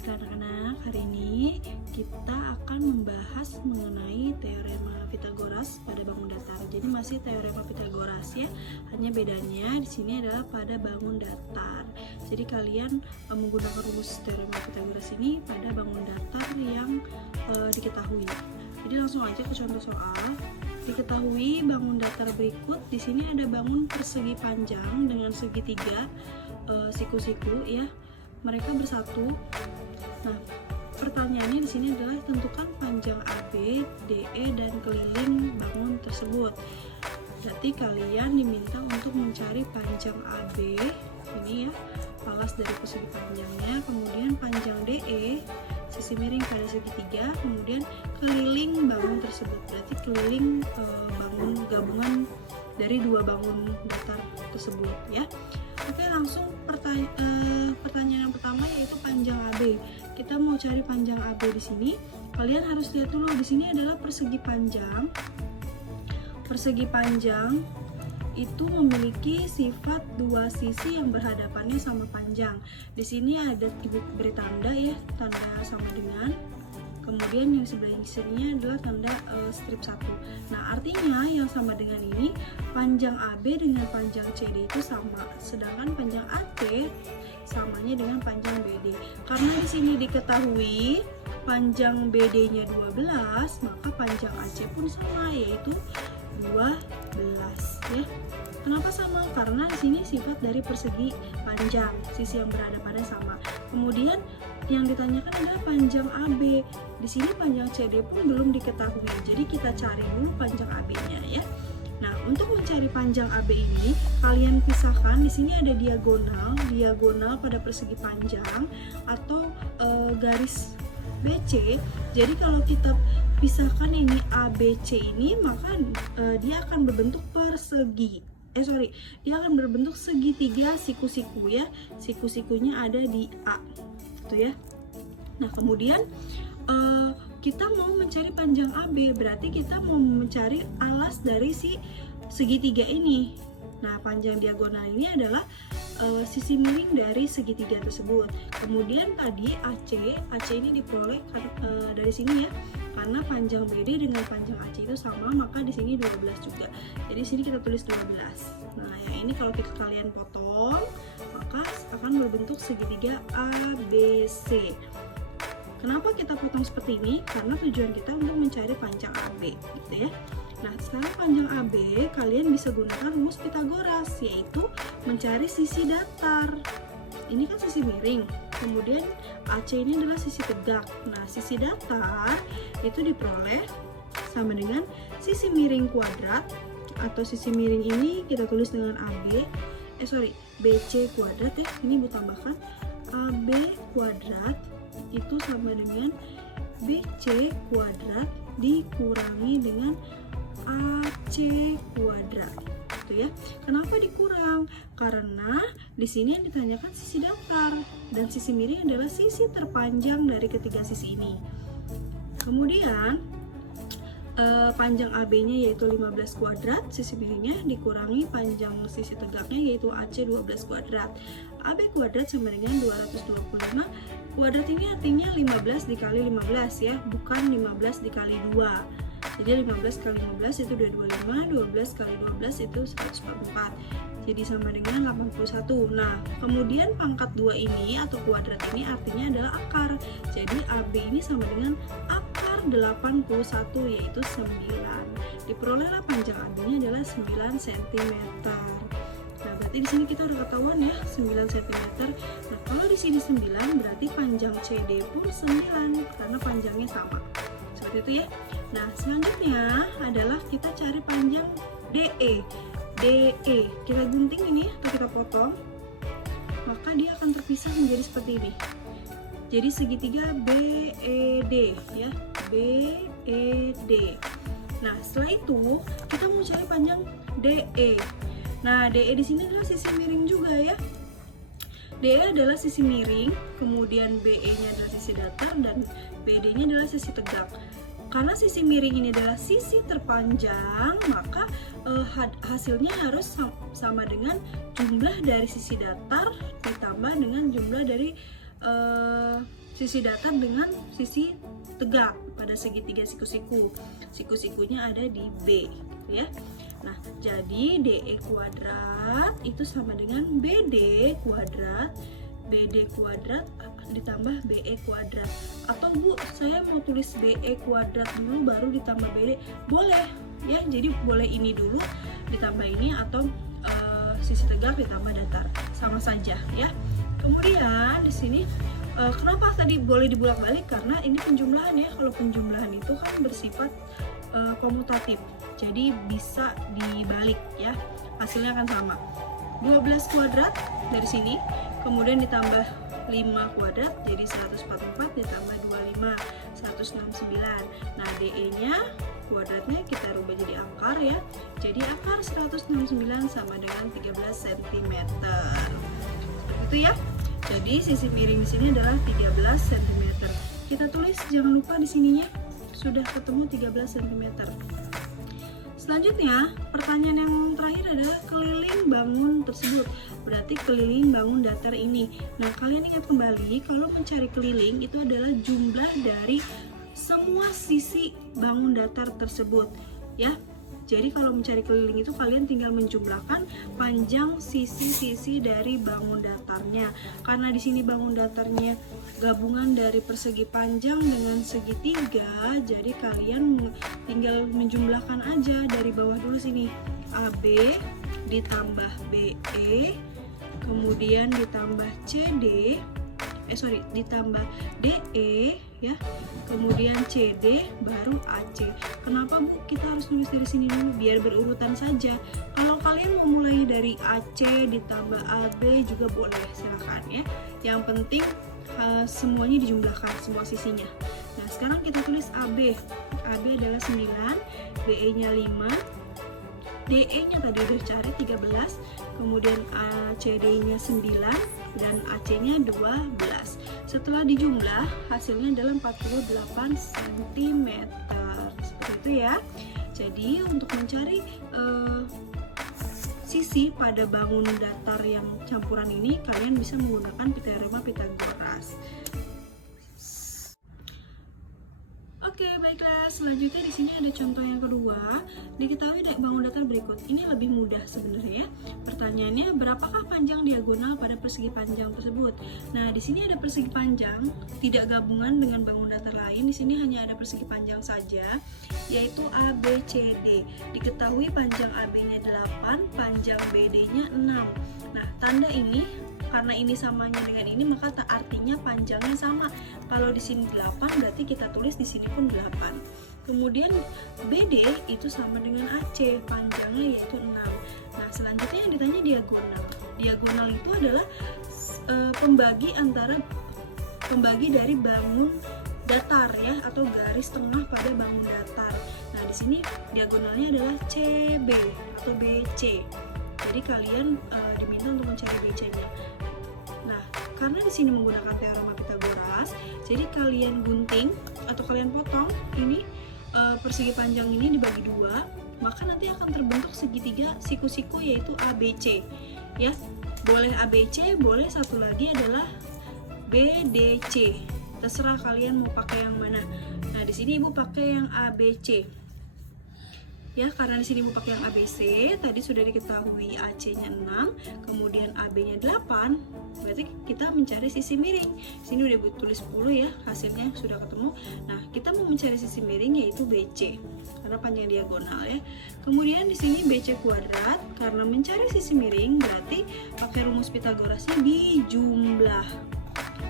Baik anak-anak, hari ini kita akan membahas mengenai teorema Pythagoras pada bangun datar. Jadi masih teorema Pythagoras ya, hanya bedanya di sini adalah pada bangun datar. Jadi kalian menggunakan rumus teorema Pythagoras ini pada bangun datar yang diketahui. Jadi langsung aja ke contoh soal. Diketahui bangun datar berikut, di sini ada bangun persegi panjang dengan segitiga siku-siku ya. Mereka bersatu. Nah, pertanyaannya di sini adalah tentukan panjang AB, DE dan keliling bangun tersebut. Berarti kalian diminta untuk mencari panjang AB ini ya, alas dari persegi panjangnya, kemudian panjang DE, sisi miring pada segitiga, kemudian keliling bangun tersebut. Berarti keliling bangun gabungan dari dua bangun datar tersebut ya. Oke, langsung pertanyaan yang pertama yaitu panjang AB. Kita mau cari panjang AB di sini. Kalian harus lihat dulu di sini adalah persegi panjang. Persegi panjang itu memiliki sifat dua sisi yang berhadapannya sama panjang. Di sini ada ibu beri tanda ya, tanda sama dengan. Kemudian yang sebelah sininya adalah tanda strip 1. Nah, artinya yang sama dengan ini panjang AB dengan panjang CD itu sama, sedangkan panjang AC samanya dengan panjang BD. Karena di sini diketahui panjang BD-nya 12, maka panjang AC pun sama, yaitu 12 ya. Kenapa sama? Karena di sini sifat dari persegi panjang, sisi yang berhadapannya sama. Kemudian yang ditanyakan adalah panjang AB. Di sini panjang CD pun belum diketahui. Jadi kita cari dulu panjang AB-nya ya. Nah, untuk mencari panjang AB ini, kalian pisahkan. Di sini ada diagonal pada persegi panjang atau garis BC. Jadi kalau kita pisahkan ini ABC ini, maka dia akan berbentuk persegi. Dia akan berbentuk segitiga siku-siku ya. Siku-sikunya ada di A. Ya. Nah, kemudian kita mau mencari panjang AB, berarti kita mau mencari alas dari si segitiga ini. Nah, panjang diagonal ini adalah sisi miring dari segitiga tersebut. Kemudian tadi AC ini diperoleh dari sini ya, karena panjang BD dengan panjang AC itu sama, maka di sini 12 juga. Jadi di sini kita tulis 12. Nah, yang ini kalau kalian potong, maka akan berbentuk segitiga ABC. Kenapa kita potong seperti ini? Karena tujuan kita untuk mencari panjang AB, gitu ya. Nah, sekarang panjang AB kalian bisa gunakan rumus Pythagoras, yaitu mencari sisi datar. Ini kan sisi miring, kemudian AC ini adalah sisi tegak. Nah, sisi datar itu diperoleh sama dengan sisi miring kuadrat, atau sisi miring ini kita tulis dengan BC kuadrat ya. Ini ibu tambahkan AB kuadrat itu sama dengan BC kuadrat dikurangi dengan AC kuadrat. Gitu ya. Kenapa dikurang? Karena di sini yang ditanyakan sisi datar dan sisi miring adalah sisi terpanjang dari ketiga sisi ini. Kemudian panjang AB-nya yaitu 15 kuadrat, sisi miringnya dikurangi panjang sisi tegaknya yaitu AC 12 kuadrat. AB kuadrat sama dengan 225 kuadrat, ini artinya 15 dikali 15 ya, bukan 15 dikali 2. Jadi 15 kali 15 itu 225, 12 kali 12 itu 144. Jadi sama dengan 81. Nah, kemudian pangkat 2 ini atau kuadrat ini artinya adalah akar. Jadi AB ini sama dengan akar 81 yaitu 9. Diperolehlah panjang AB-nya adalah 9 cm. Nah, berarti di sini kita udah ketahuan ya 9 cm. Nah, kalau di sini 9 berarti panjang CD pun 9 karena panjangnya sama. Seperti itu ya. Nah, selanjutnya adalah kita cari panjang DE. Kita gunting ini atau kita potong, maka dia akan terpisah menjadi seperti ini. Jadi segitiga BED ya, BED. Nah, setelah itu kita mau cari panjang DE. Nah, DE di sini adalah sisi miring juga ya. DE adalah sisi miring, kemudian BE-nya adalah sisi datar dan BD-nya adalah sisi tegak. Karena sisi miring ini adalah sisi terpanjang, maka hasilnya harus sama dengan jumlah dari sisi datar ditambah dengan jumlah dari sisi datar dengan sisi tegak pada segitiga siku-siku. Siku-sikunya ada di B, ya. Nah, jadi DE kuadrat itu sama dengan BD kuadrat ditambah BE kuadrat. Atau Bu, saya mau tulis BE kuadrat dulu baru ditambah BD, boleh ya. Jadi boleh ini dulu ditambah ini, atau sisi tegak ditambah datar, sama saja ya. Kemudian di sini kenapa tadi boleh dibolak-balik? Karena ini penjumlahan ya. Kalau penjumlahan itu kan bersifat komutatif, jadi bisa dibalik ya, hasilnya akan sama. 12 kuadrat dari sini, kemudian ditambah 5 kuadrat jadi 144, ditambah 25 169. Nah, DE nya kuadratnya kita rubah jadi akar ya. Jadi akar 169 sama dengan 13 cm. Seperti itu ya. Jadi sisi miring di sini adalah 13 cm. Kita tulis, jangan lupa di sininya sudah ketemu 13 cm. Selanjutnya, pertanyaan yang terakhir adalah keliling bangun tersebut. Berarti keliling bangun datar ini. Nah, kalian ingat kembali kalau mencari keliling itu adalah jumlah dari semua sisi bangun datar tersebut, ya. Jadi kalau mencari keliling itu kalian tinggal menjumlahkan panjang sisi-sisi dari bangun datarnya. Karena di sini bangun datarnya gabungan dari persegi panjang dengan segitiga, jadi kalian tinggal menjumlahkan aja dari bawah dulu sini. AB ditambah BE, kemudian ditambah CD, ditambah DE ya, kemudian CD baru AC. Kenapa Bu kita harus nulis dari sini dulu? Biar berurutan saja. Kalau kalian mau mulai dari AC ditambah AB juga boleh, silakan ya. Yang penting semuanya dijumlahkan, semua sisinya. Nah, sekarang kita tulis AB. AB adalah 9, BE nya 5, DE nya tadi udah cari 13, kemudian CD nya 9 dan AC nya 12. Setelah dijumlah hasilnya adalah 48 cm. Seperti itu ya. Jadi untuk mencari sisi pada bangun datar yang campuran ini, kalian bisa menggunakan teorema Pythagoras. Oke, baiklah. Selanjutnya di sini ada contoh yang kedua. Diketahui bangun datar berikut. Ini lebih mudah sebenarnya. Pertanyaannya, berapakah panjang diagonal pada persegi panjang tersebut? Nah, di sini ada persegi panjang, tidak gabungan dengan bangun datar lain. Di sini hanya ada persegi panjang saja, yaitu ABCD. Diketahui panjang AB-nya 8, panjang BD-nya 6. Nah, tanda ini karena ini samanya dengan ini, maka artinya panjangnya sama. Kalau di sini 8, berarti kita tulis di sini pun 8. Kemudian BD itu sama dengan AC, panjangnya yaitu 6. Nah, selanjutnya yang ditanya diagonal. Diagonal itu adalah pembagi dari bangun datar ya, atau garis tengah pada bangun datar. Nah, di sini diagonalnya adalah CB atau BC. Jadi kalian diminta untuk mencari BC-nya. Nah, karena di sini menggunakan teorema Pythagoras, jadi kalian gunting atau kalian potong ini persegi panjang ini dibagi 2, maka nanti akan terbentuk segitiga siku-siku yaitu ABC. Ya, boleh ABC, boleh satu lagi adalah BDC. Terserah kalian mau pakai yang mana. Nah, di sini Ibu pakai yang ABC. Ya, karena di sini mau pakai yang ABC, tadi sudah diketahui AC-nya 6, kemudian AB-nya 8, berarti kita mencari sisi miring. Sini udah tulis 10 ya, hasilnya sudah ketemu. Nah, kita mau mencari sisi miring yaitu BC, karena panjang diagonal ya. Kemudian di sini BC kuadrat, karena mencari sisi miring berarti pakai rumus Pythagorasnya dijumlah.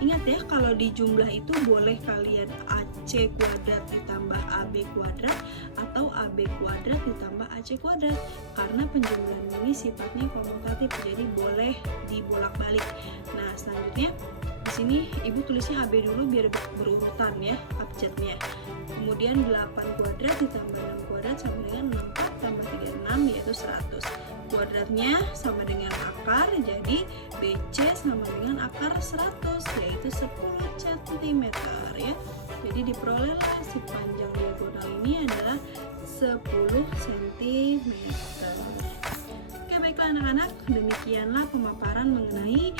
Ingat ya, kalau dijumlah itu boleh kalian AC kuadrat ditambah AB kuadrat atau AB kuadrat ditambah AC kuadrat, karena penjumlahan ini sifatnya komutatif, jadi boleh dibolak-balik. Nah, selanjutnya di sini Ibu tulisnya AB dulu biar berurutan ya abjadnya. Kemudian 8 kuadrat ditambah 6 kuadrat sama dengan 64 tambah 36 yaitu 100. Kuadratnya sama dengan akar, jadi BC sama dengan akar 100 yaitu 10 cm ya. Jadi diperolehlah si panjang diagonal ini adalah 10 cm. Oke, baiklah anak-anak, demikianlah pemaparan mengenai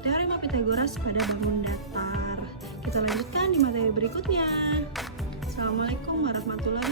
teorema Pythagoras pada bangun datar. Kita berikutnya. Assalamualaikum warahmatullahi